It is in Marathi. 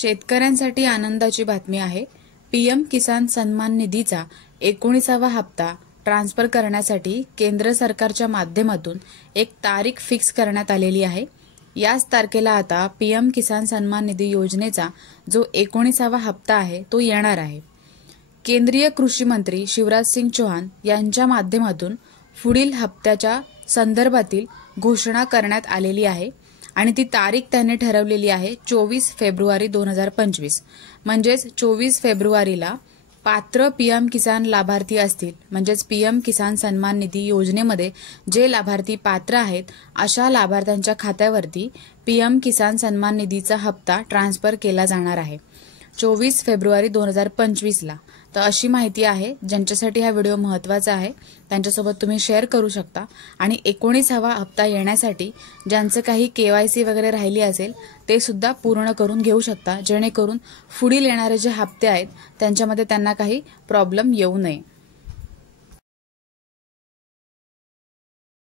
शेतकऱ्यांसाठी आनंदाची बातमी आहे। पीएम किसान सन्मान निधीचा 19वा हप्ता ट्रान्सफर करण्यासाठी केंद्र सरकारच्या माध्यमातून एक तारीख फिक्स करण्यात आलेली आहे। याच तारखेला आता पीएम किसान सन्मान निधी योजनेचा जो 19वा हप्ता आहे तो येणार आहे। केंद्रीय कृषी मंत्री शिवराज सिंग चौहान यांच्या माध्यमातून पुढील हप्त्याच्या संदर्भातील घोषणा करण्यात आलेली आहे आणि ती तारीख त्यांनी ठरवलेली आहे 24 फेब्रुवारी 2025। म्हणजेच 24 फेब्रुवारीला पात्र पीएम किसान लाभार्थी असतील, म्हणजेच पीएम किसान सन्मान निधी योजनेमध्ये जे लाभार्थी पात्र आहेत अशा लाभार्थ्यांच्या खात्यावरती पीएम किसान सन्मान निधीचा हप्ता ट्रान्सफर केला जाणार आहे 24 फेब्रुवारी 2025ला। तर अशी माहिती आहे, ज्यांच्यासाठी हा व्हिडिओ महत्त्वाचा आहे त्यांच्यासोबत तुम्ही शेअर करू शकता। आणि 19वा हप्ता येण्यासाठी ज्यांचं काही केवायसी वगैरे राहिली असेल ते सुद्धा पूर्ण करून घेऊ शकता, जेणेकरून पुढील येणारे जे हप्ते आहेत त्यांच्यामध्ये त्यांना काही प्रॉब्लेम येऊ नये।